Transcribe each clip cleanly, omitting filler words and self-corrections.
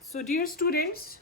So dear students,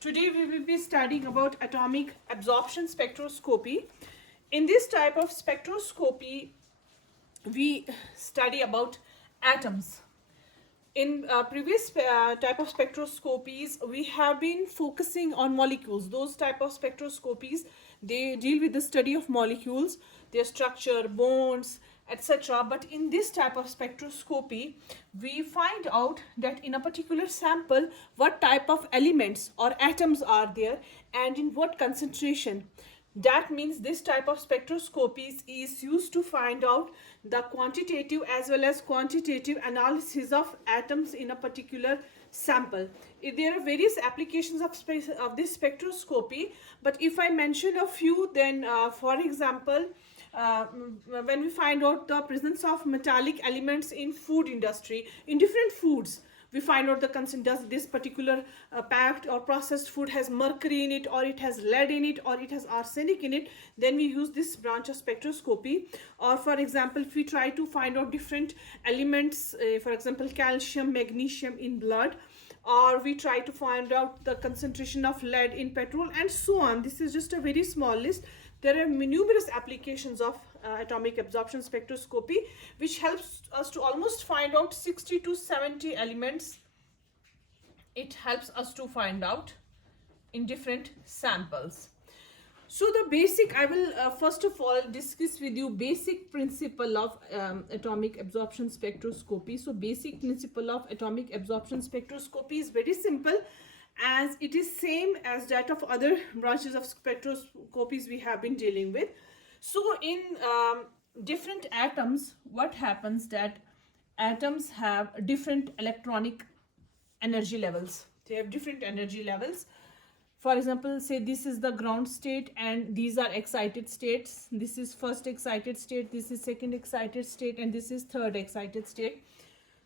today we will be studying about atomic absorption spectroscopy. In this type of spectroscopy, we study about atoms. In previous type of spectroscopies, we have been focusing on molecules. Those type of spectroscopies, they deal with the study of molecules, their structure, bonds, etc. But in this type of spectroscopy, we find out that in a particular sample, what type of elements or atoms are there and in what concentration. That means this type of spectroscopy is used to find out the quantitative as well as quantitative analysis of atoms in a particular sample. There are various applications of this spectroscopy, but if I mention a few, then for example, when we find out the presence of metallic elements in food industry, in different foods, we find out the constant, does this particular packed or processed food has mercury in it, or it has lead in it, or it has arsenic in it, then we use this branch of spectroscopy. Or for example, if we try to find out different elements, for example calcium, magnesium in blood, or we try to find out the concentration of lead in petrol, and so on. This is just a very small list. There are numerous applications of atomic absorption spectroscopy, which helps us to almost find out 60 to 70 elements. It helps us to find out in different samples. So the basic, I will first of all discuss with you basic principle of atomic absorption spectroscopy. So basic principle of atomic absorption spectroscopy is very simple, as it is same as that of other branches of spectroscopies we have been dealing with. So in different atoms, what happens that atoms have different electronic energy levels. They have different energy levels. For example, say this is the ground state and these are excited states. This is first excited state, this is second excited state, and this is third excited state.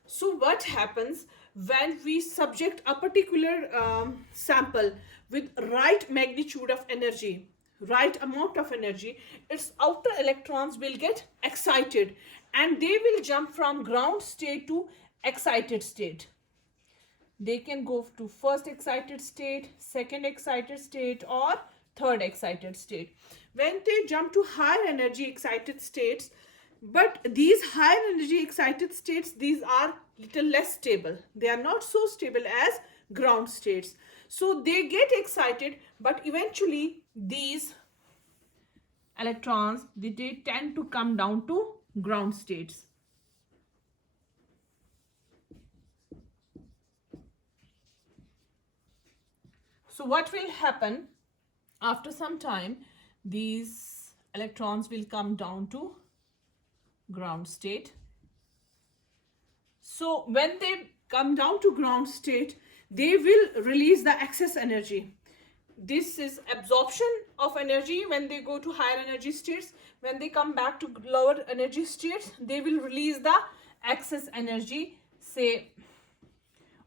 So what happens when we subject a particular sample with right magnitude of energy, right amount of energy, its outer electrons will get excited and they will jump from ground state to excited state. They can go to first excited state, second excited state, or third excited state. When they jump to higher energy excited states, but these higher energy excited states, these are little less stable. They are not so stable as ground states. So they get excited, but eventually these electrons, they tend to come down to ground states. So what will happen after some time? These electrons will come down to ground state. So when they come down to ground state, they will release the excess energy. This is absorption of energy when they go to higher energy states. When they come back to lower energy states, they will release the excess energy, say,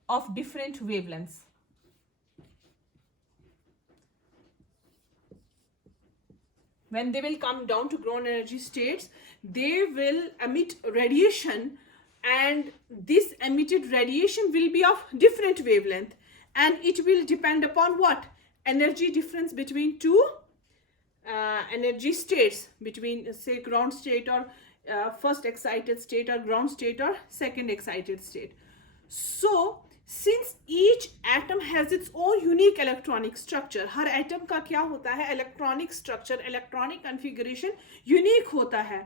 of different wavelengths. When they will come down to ground energy states, they will emit radiation, and this emitted radiation will be of different wavelength, and it will depend upon what? Energy difference between two energy states, between say ground state or first excited state, or ground state or second excited state. So since each atom has its own unique electronic structure, her atom का क्या होता है? Electronic structure, electronic configuration unique होता है.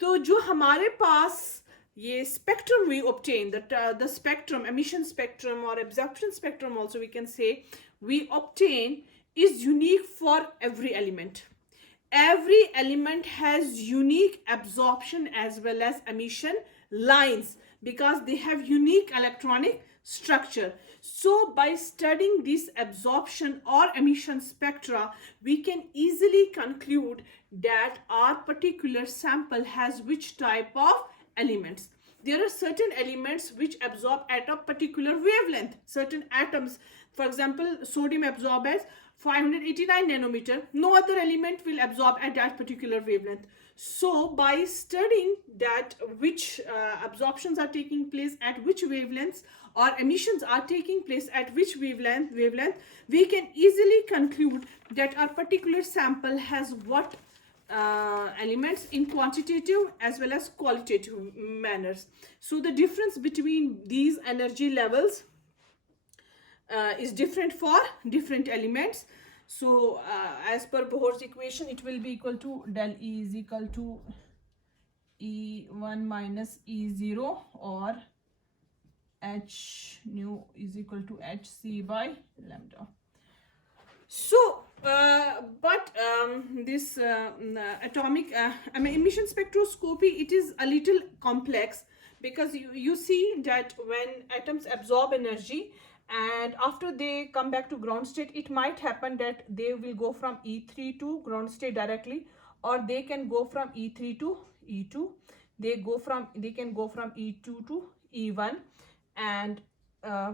तो जो हमारे पास ये spectrum we obtain, the spectrum, emission spectrum or absorption spectrum also we can say, we obtain is unique for every element. Every element has unique absorption as well as emission lines because they have unique electronic structure. So by studying this absorption or emission spectra, we can easily conclude that our particular sample has which type of elements. There are certain elements which absorb at a particular wavelength. Certain atoms, for example, sodium absorbs 589 nanometer. No other element will absorb at that particular wavelength. So by studying that which absorptions are taking place at which wavelengths, or emissions are taking place at which wavelength, we can easily conclude that our particular sample has what elements in quantitative as well as qualitative manners. So the difference between these energy levels is different for different elements. So as per Bohr's equation, it will be equal to del E is equal to E1 minus E0, or H nu is equal to Hc by lambda. So this atomic emission spectroscopy, it is a little complex, because you see that when atoms absorb energy and after they come back to ground state, it might happen that they will go from E3 to ground state directly, or they can go from E3 to E2. They can go from E2 to E1, and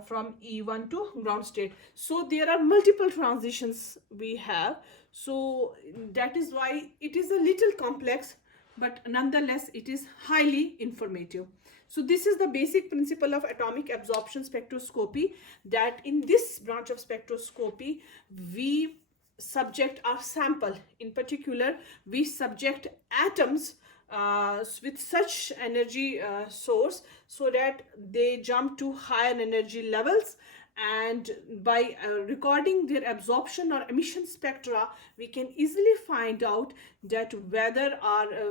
from E1 to ground state. So there are multiple transitions we have. So that is why it is a little complex, but nonetheless it is highly informative. So this is the basic principle of atomic absorption spectroscopy, that in this branch of spectroscopy we subject our sample, in particular we subject atoms with such energy source, so that they jump to higher energy levels, and by recording their absorption or emission spectra, we can easily find out that whether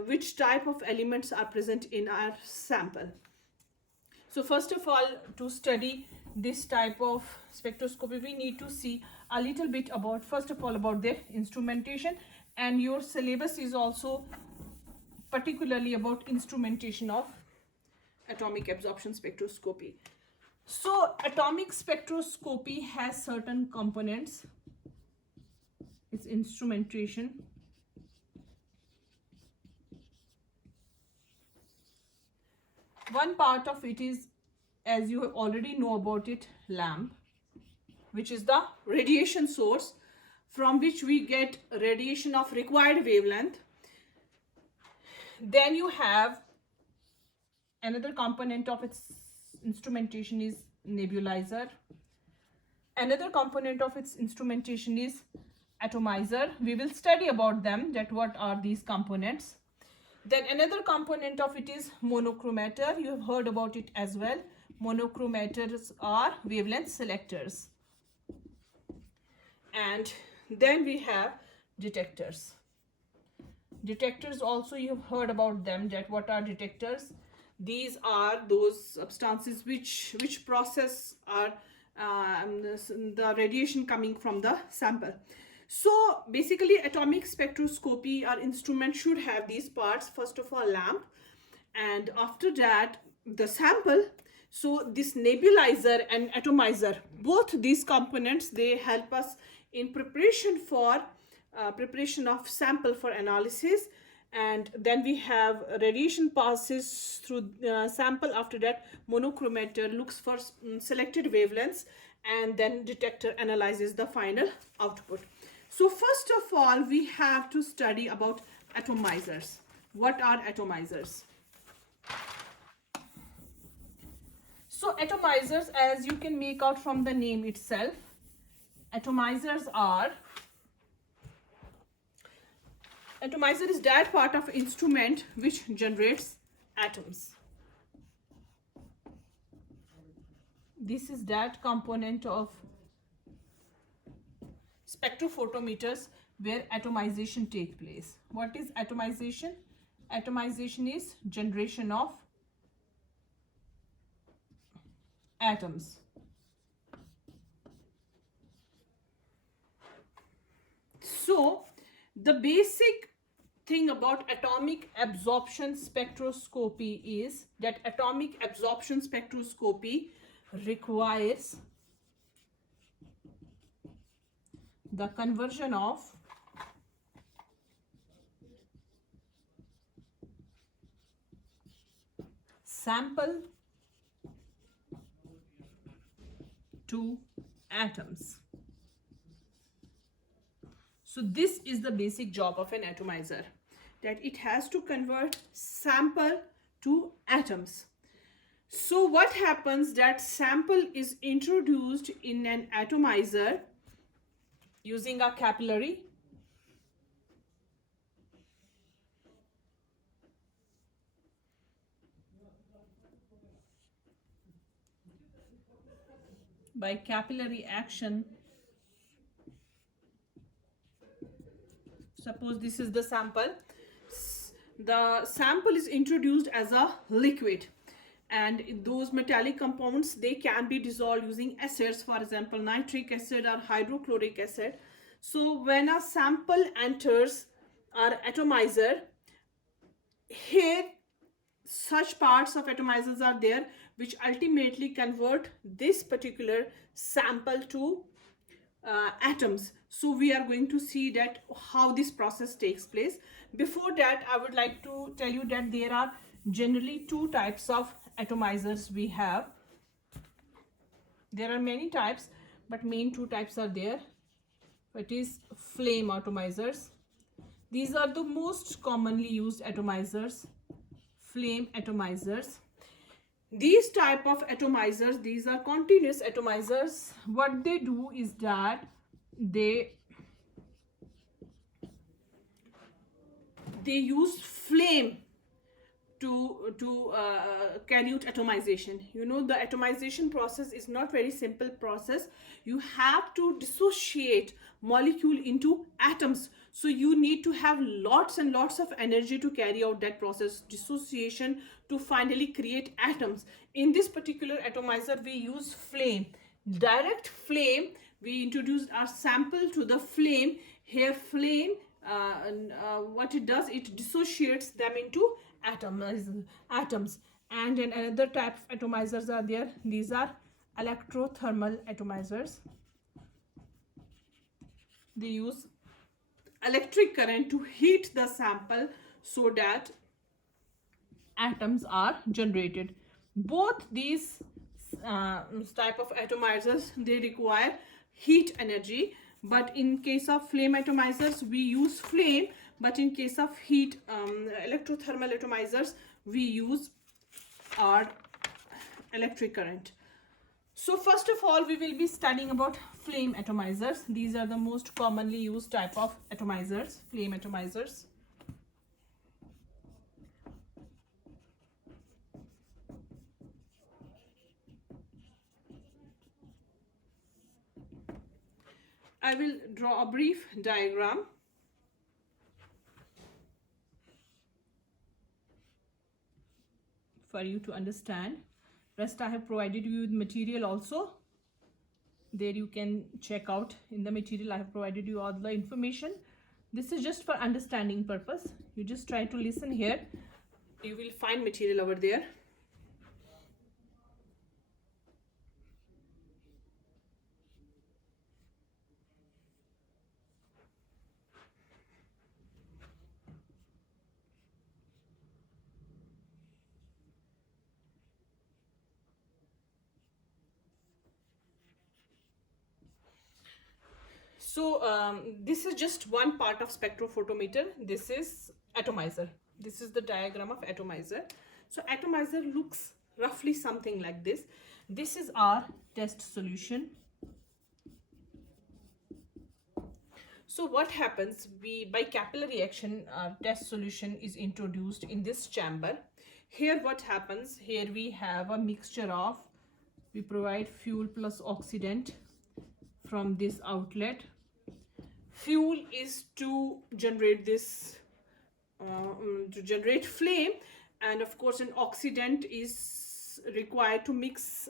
which type of elements are present in our sample. So first of all, to study this type of spectroscopy, we need to see a little bit about, first of all, about their instrumentation, and your syllabus is also particularly about instrumentation of atomic absorption spectroscopy. So atomic spectroscopy has certain components. It's instrumentation. One part of it is, as you already know about it, lamp, which is the radiation source from which we get radiation of required wavelength. Then you have another component of its instrumentation is nebulizer. Another component of its instrumentation is atomizer. We will study about them, that what are these components. Then another component of it is monochromator. You have heard about it as well. Monochromators are wavelength selectors. And then we have detectors. Detectors also, you have heard about them, that what are detectors. These are those substances which process are the radiation coming from the sample. So basically atomic spectroscopy, our instrument should have these parts. First of all, lamp, and after that the sample. So this nebulizer and atomizer, both these components, they help us in preparation for preparation of sample for analysis. And then we have radiation passes through sample. After that, monochromator looks for selected wavelengths, and then detector analyzes the final output. So first of all, we have to study about atomizers. What are atomizers? So atomizers, as you can make out from the name itself, atomizers atomizer is that part of instrument which generates atoms. This is that component of spectrophotometers where atomization takes place. What is atomization? Atomization is generation of atoms. So the basic thing about atomic absorption spectroscopy is that atomic absorption spectroscopy requires the conversion of sample to atoms. So this is the basic job of an atomizer. that it has to convert sample to atoms. So what happens that sample is introduced in an atomizer using a capillary. By capillary action, suppose this is the sample. The sample is introduced as a liquid, and those metallic compounds, they can be dissolved using acids, for example nitric acid or hydrochloric acid. So when a sample enters our atomizer, here such parts of atomizers are there which ultimately convert this particular sample to atoms. So we are going to see that how this process takes place. Before that, I would like to tell you that there are generally two types of atomizers we have. There are many types, but main two types are there. It is flame atomizers. These are the most commonly used atomizers, flame atomizers. These type of atomizers, these are continuous atomizers. What they do is that they use flame to carry out atomization. You know, the atomization process is not very simple process. You have to dissociate molecule into atoms. So you need to have lots and lots of energy to carry out that process, dissociation, to finally create atoms. In this particular atomizer, we use flame, direct flame. We introduced our sample to the flame. Here flame, what it does, it dissociates them into atoms. And then another type of atomizers are there. These are electrothermal atomizers. They use electric current to heat the sample so that atoms are generated. Both these type of atomizers, they require heat energy, but in case of flame atomizers, we use flame, but in case of heat electrothermal atomizers, we use our electric current. So first of all, we will be studying about flame atomizers. These are the most commonly used type of atomizers, flame atomizers. I will draw a brief diagram. For you to understand. Rest I have provided you with material also. There you can check out in the material. I have provided you all the information. This is just for understanding purpose. You just try to listen here. You will find material over there. So this is just one part of spectrophotometer. This is atomizer. This is the diagram of atomizer. So atomizer looks roughly something like this. This is our test solution. So what happens, by capillary action, our test solution is introduced in this chamber. Here what happens, here we have a mixture of, we provide fuel plus oxidant from this outlet. Fuel is to generate this, to generate flame, and of course an oxidant is required to mix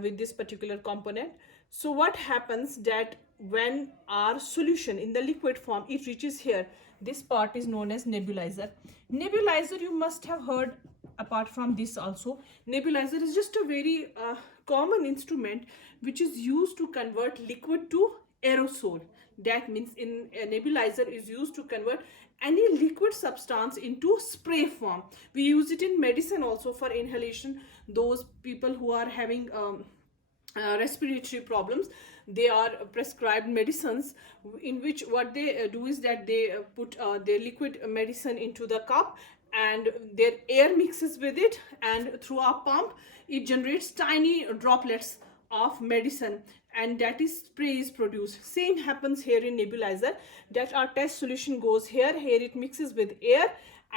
with this particular component. So what happens that when our solution in the liquid form, it reaches here, this part is known as nebulizer. Nebulizer, you must have heard apart from this also. Nebulizer is just a very common instrument which is used to convert liquid to aerosol. That means in a nebulizer is used to convert any liquid substance into spray form. We use it in medicine also for inhalation. Those people who are having respiratory problems, they are prescribed medicines in which what they do is that they put their liquid medicine into the cup, and their air mixes with it, and through a pump it generates tiny droplets of medicine, and that is spray is produced. Same happens here in nebulizer, that our test solution goes here it mixes with air,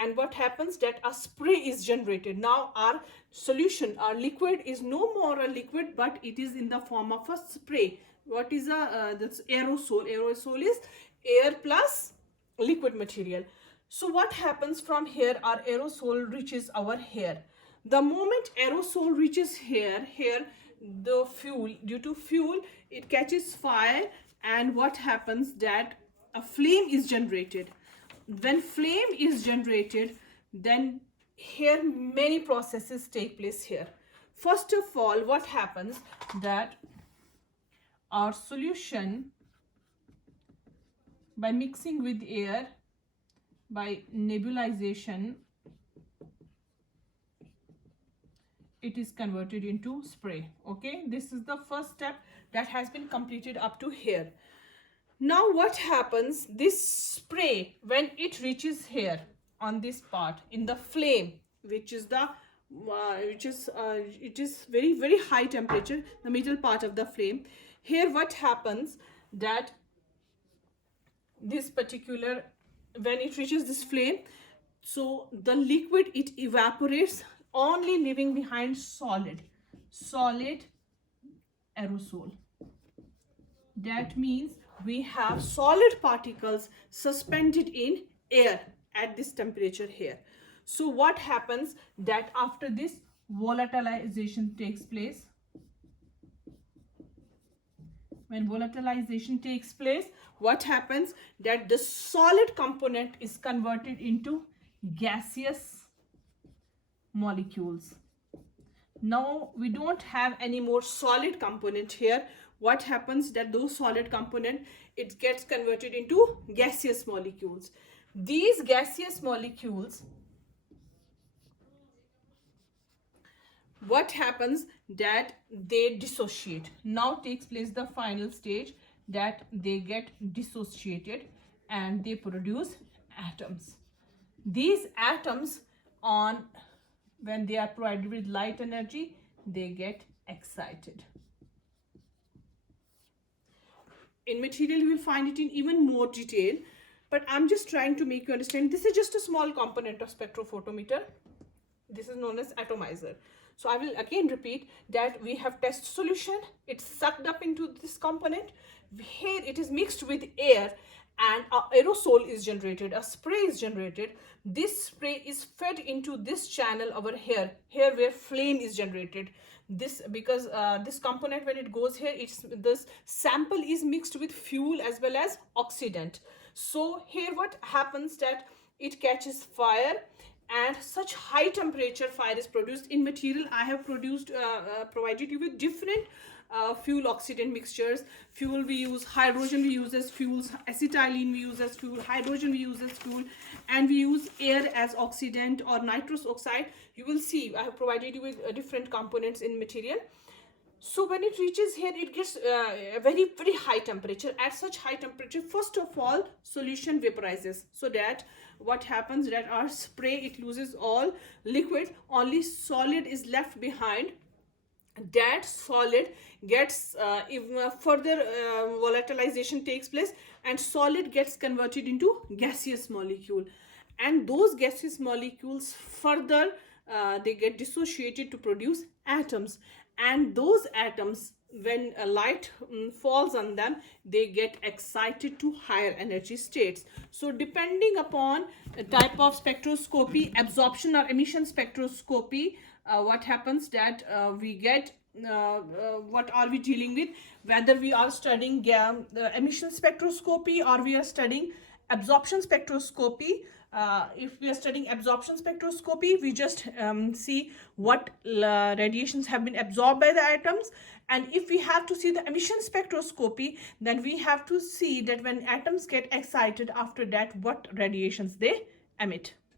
and what happens that a spray is generated. Now our solution, our liquid, is no more a liquid, but it is in the form of a spray. What is a that's aerosol? Aerosol is air plus liquid material. So what happens from here, our aerosol reaches our hair. The moment aerosol reaches here, the fuel, due to fuel, it catches fire, and what happens that a flame is generated. When flame is generated, then here many processes take place here. First of all, what happens that our solution, by mixing with air, by nebulization, it is converted into spray. Okay, this is the first step that has been completed up to here. Now what happens, this spray, when it reaches here on this part in the flame, which is the it is very high temperature, the middle part of the flame, here what happens that this particular, when it reaches this flame, so the liquid, it evaporates, only leaving behind solid aerosol. That means we have solid particles suspended in air at this temperature here. So what happens that after this, volatilization takes place. When volatilization takes place, what happens that the solid component is converted into gaseous molecules. Now we don't have any more solid component here. What happens that those solid component, it gets converted into gaseous molecules. These gaseous molecules, what happens that they dissociate. Now takes place the final stage, that they get dissociated and they produce atoms. These atoms, when they are provided with light energy, they get excited. In material you will find it in even more detail, but I'm just trying to make you understand. This is just a small component of spectrophotometer. This is known as atomizer. So I will again repeat that we have test solution, it's sucked up into this component. Here it is mixed with air, and an aerosol is generated, a spray is generated. This spray is fed into this channel over here where flame is generated. This, because this component, when it goes here, this sample is mixed with fuel as well as oxidant. So here what happens that it catches fire, and such high temperature fire is produced. In material I have provided you with different fuel oxidant mixtures. Fuel we use, hydrogen we use as fuels, acetylene we use as fuel, hydrogen we use as fuel, and we use air as oxidant or nitrous oxide. You will see I have provided you with different components in material. So when it reaches here, it gets a very high temperature. At such high temperature, first of all, solution vaporizes, so that what happens that our spray, it loses all liquid, only solid is left behind. That solid gets even further volatilization takes place, and solid gets converted into gaseous molecule, and those gaseous molecules further they get dissociated to produce atoms, and those atoms, when light falls on them, they get excited to higher energy states. So depending upon a type of spectroscopy, absorption or emission spectroscopy, what happens that we get what are we dealing with, whether we are studying emission spectroscopy or we are studying absorption spectroscopy. If we are studying absorption spectroscopy, we just see what radiations have been absorbed by the atoms, and if we have to see the emission spectroscopy, then we have to see that when atoms get excited, after that what radiations they emit.